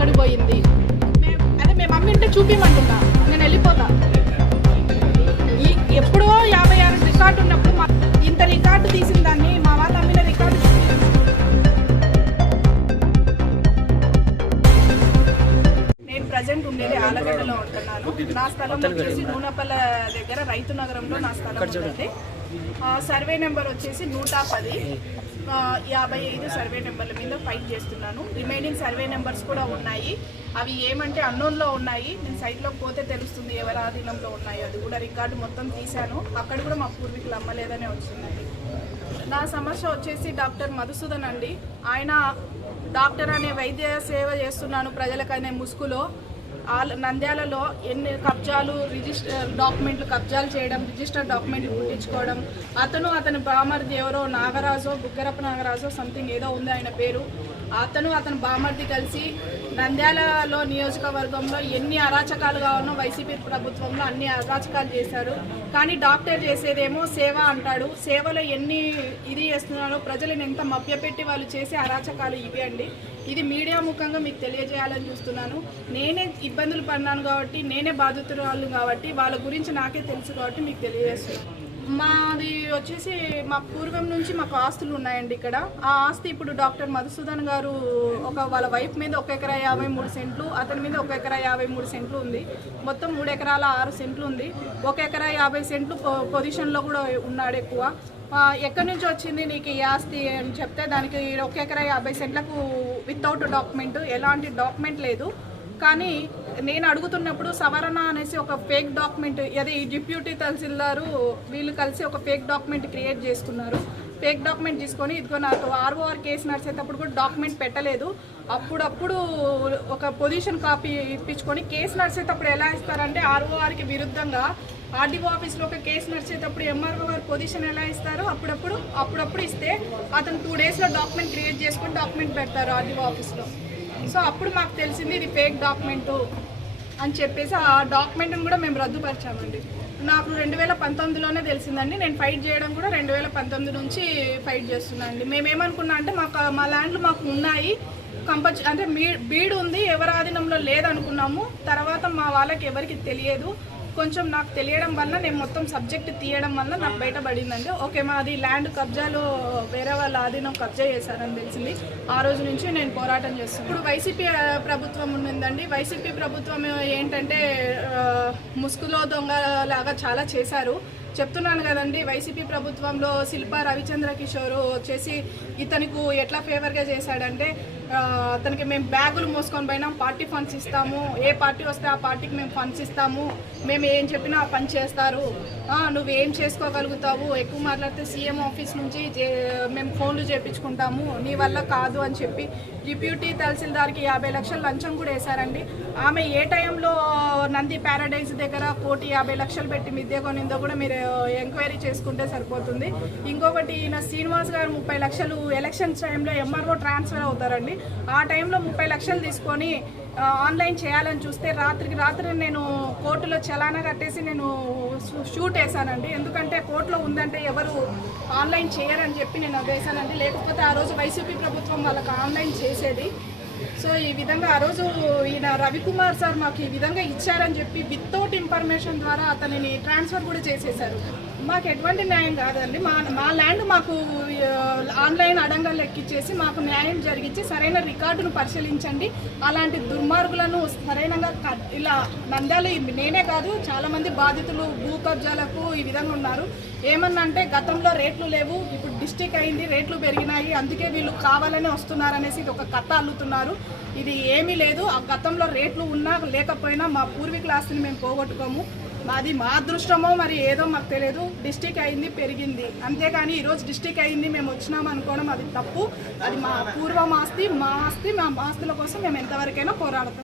ఎక్కడికి పోయింది? అదే మేము మమ్మీ ఉంటే చూపించమంటున్నా నేను వెళ్ళిపోతా. ఎప్పుడో యాభై ఆరు రికార్డు ఉన్నప్పుడు ఇంత రికార్డు తీసిన దాన్ని మా వాళ్ళ అమ్మిన రికార్డు నేను ప్రజెంట్ ఉండేది ఆలగడ్డలో ఉంటున్నాను. నా స్థలం వచ్చేసి నూనెపల్ల దగ్గర రైతు నగరంలో నా స్థలం ఉంటుంది. సర్వే నెంబర్ వచ్చేసి నూట పది. యాభై ఐదు సర్వే నెంబర్ల మీద ఫైట్ చేస్తున్నాను. రిమైనింగ్ సర్వే నెంబర్స్ కూడా ఉన్నాయి. అవి ఏమంటే అన్నోన్లో ఉన్నాయి. నేను సైట్లోకి పోతే తెలుస్తుంది ఎవరి ఆధీనంలో ఉన్నాయో. అది కూడా రికార్డు మొత్తం తీశాను. అక్కడ కూడా మా పూర్వీకులు అమ్మలేదనే వచ్చిందండి. నా సమస్య వచ్చేసి డాక్టర్ మధుసూదన్ అండి. ఆయన డాక్టర్ అనే వైద్య సేవ చేస్తున్నాను ప్రజలకనే ముసుగులో. నంద్యాలలో ఎన్ని కబ్జాలు రిజిస్టర్ డాక్యుమెంట్లు కబ్జాలు చేయడం రిజిస్టర్ డాక్యుమెంట్లు పుట్టించుకోవడం అతను అతని బామర్ది ఎవరో నాగరాజో బుగ్గరప్ప నాగరాజో సంథింగ్ ఏదో ఉంది ఆయన పేరు. అతను అతని బామర్ది కలిసి నంద్యాలలో నియోజకవర్గంలో ఎన్ని అరాచకాలుగా ఉన్నో వైసీపీ ప్రభుత్వంలో అన్ని అరాచకాలు చేశారు. కానీ డాక్టర్ చేసేదేమో సేవ అంటాడు. సేవలో ఎన్ని ఇది చేస్తున్నారో ప్రజలను ఎంత మభ్యపెట్టి వాళ్ళు చేసే అరాచకాలు ఇవి అండి. ఇది మీడియా ముఖంగా మీకు తెలియజేయాలని చూస్తున్నాను. నేనే ఇబ్బందులు పడినాను కాబట్టి నేనే బాధితురాలు కాబట్టి వాళ్ళ గురించి నాకే తెలుసు కాబట్టి మీకు తెలియజేస్తున్నాను. మాది వచ్చేసి మా పూర్వం నుంచి మాకు ఆస్తులు ఉన్నాయండి ఇక్కడ. ఆ ఆస్తి ఇప్పుడు డాక్టర్ మధుసూదన్ గారు ఒక వాళ్ళ వైఫ్ మీద ఒక ఎకరా యాభై మూడు సెంట్లు అతని మీద ఒక ఎకరా యాభై మూడు సెంట్లు ఉంది. మొత్తం మూడు ఎకరాల ఆరు సెంట్లు ఉంది. ఒక ఎకరా యాభై సెంట్లు పొజిషన్లో కూడా ఉన్నాడు ఎక్కువ. ఎక్కడి నుంచి వచ్చింది నీకు ఈ ఆస్తి అని చెప్తే దానికి ఒక ఎకరా యాభై సెంట్లకు వితౌట్ డాక్యుమెంట్ ఎలాంటి డాక్యుమెంట్ లేదు. కానీ నేను అడుగుతున్నప్పుడు సవరణ అనేసి ఒక ఫేక్ డాక్యుమెంట్ అదే ఈ డిప్యూటీ తహసీల్దారు వీళ్ళు కలిసి ఒక ఫేక్ డాక్యుమెంట్ క్రియేట్ చేసుకున్నారు. ఫేక్ డాక్యుమెంట్ తీసుకొని ఇదిగో నాకు ఆర్ఓఆర్ కేసు నడిచేటప్పుడు కూడా డాక్యుమెంట్ పెట్టలేదు. అప్పుడప్పుడు ఒక పొజిషన్ కాపీ ఇప్పించుకొని కేసు నడిచేటప్పుడు ఎలా ఇస్తారంటే ఆర్ఓఆర్కి విరుద్ధంగా ఆర్డీఓ ఆఫీస్లో ఒక కేసు నడిచేటప్పుడు ఎంఆర్ఓ గారు పొజిషన్ ఎలా ఇస్తారో అప్పుడప్పుడు అప్పుడప్పుడు ఇస్తే అతను టూ డేస్లో డాక్యుమెంట్ క్రియేట్ చేసుకొని డాక్యుమెంట్ పెడతారు ఆర్డీఓ ఆఫీస్లో. సో అప్పుడు మాకు తెలిసింది ఇది ఫేక్ డాక్యుమెంటు అని చెప్పేసి ఆ డాక్యుమెంట్ని కూడా మేము రద్దుపరిచామండి. నాకు రెండు వేల పంతొమ్మిదిలోనే తెలిసిందండి. నేను ఫైట్ చేయడం కూడా రెండు వేల పంతొమ్మిది నుంచి ఫైట్ చేస్తున్నాను అండి మేము అంటే మాకు మా ల్యాండ్లు మాకు ఉన్నాయి. కంపల్సరీ అంటే మీ బీడు ఉంది ఎవరి ఆధీనంలో లేదనుకున్నాము. తర్వాత మా వాళ్ళకి ఎవరికి తెలియదు. కొంచెం నాకు తెలియడం వల్ల నేను మొత్తం సబ్జెక్ట్ తీయడం వల్ల నాకు బయటపడిందండి. ఓకే మాది ల్యాండ్ కబ్జాలో వేరే వాళ్ళ ఆధీనం కబ్జా చేశారని తెలిసింది. ఆ రోజు నుంచి నేను పోరాటం చేస్తున్నాను. ఇప్పుడు వైసీపీ ప్రభుత్వం ఉండిందండి. వైసీపీ ప్రభుత్వం ఏంటంటే ముసుగులో దొంగలాగా చాలా చేశారు. చెప్తున్నాను కదండి వైసీపీ ప్రభుత్వంలో శిల్ప రవిచంద్ర కిషోర్ వచ్చేసి ఇతనికి ఎట్లా ఫేవర్గా చేశాడంటే అతనికి మేము బ్యాగులు మోసుకొని పోయినాం పార్టీ ఫండ్స్ ఇస్తాము ఏ పార్టీ వస్తే ఆ పార్టీకి మేము ఫండ్స్ ఇస్తాము మేము ఏం చెప్పినా పని చేస్తారు. నువ్వేం నువ్వు ఏం చేసుకోగలుగుతావు? ఎక్కువ మాట్లాడితే సీఎం ఆఫీస్ నుంచి మేము ఫోన్లు చేపించుకుంటాము నీ వల్ల కాదు అని చెప్పి డిప్యూటీ తహసీల్దార్కి యాభై లక్షలు లంచం కూడా వేశారండి. ఆమె ఏ టైంలో నంది ప్యారడైజ్ దగ్గర కోటి యాభై లక్షలు పెట్టి మిద్దె కొనిందో కూడా మీరు ఎంక్వైరీ చేసుకుంటే సరిపోతుంది. ఇంకొకటి ఈయన శ్రీనివాస్ గారు ముప్పై లక్షలు ఎలక్షన్స్ టైంలో ఎంఆర్ఓ ట్రాన్స్ఫర్ అవుతారండి. ఆ టైంలో ముప్పై లక్షలు తీసుకొని ఆన్లైన్ చేయాలని చూస్తే రాత్రికి రాత్రి నేను కోర్టులో చలానా కట్టేసి నేను షూట్ వేసానండి ఎందుకంటే కోర్టులో ఉందంటే ఎవరు ఆన్లైన్ చేయరని చెప్పి నేను అది వేసానండి లేకపోతే ఆ రోజు వైసీపీ ప్రభుత్వం వాళ్ళకి ఆన్లైన్ చేసేది. సో ఈ విధంగా ఆ రోజు ఈయన రవికుమార్ సార్ మాకు ఈ విధంగా ఇచ్చారని చెప్పి వితౌట్ ఇన్ఫర్మేషన్ ద్వారా అతనిని ట్రాన్స్ఫర్ కూడా చేసేశారు. మాకు ఎటువంటి న్యాయం కాదండి. మా మా ల్యాండ్ మాకు ఆన్లైన్ అడంగాలు ఎక్కిచ్చేసి మాకు న్యాయం జరిగించి సరైన రికార్డును పరిశీలించండి. అలాంటి దుర్మార్గులను సరైనగా ఇలా నంద్యాల నేనే కాదు చాలామంది బాధితులు భూ కబ్జాలకు ఈ విధంగా ఉన్నారు. ఏమన్నా అంటే గతంలో రేట్లు లేవు ఇప్పుడు డిస్టిక్ అయింది రేట్లు పెరిగినాయి అందుకే వీళ్ళు కావాలనే వస్తున్నారనేసి ఇది ఒక కథ అల్లుతున్నారు. ఇది ఏమీ లేదు. ఆ గతంలో రేట్లు ఉన్నా లేకపోయినా మా పూర్వీకుల ఆస్తిని మేము పోగొట్టుకోము. మాది మా అదృష్టమో మరి ఏదో మాకు తెలియదు డిస్టిక్ అయింది పెరిగింది. అంతేకాని ఈరోజు డిస్టిక్ అయింది మేము వచ్చినాం అనుకోవడం అది తప్పు. అది మా పూర్వం ఆస్తి మా ఆస్తి మా ఆస్తుల కోసం మేము ఎంతవరకైనా పోరాడతాం.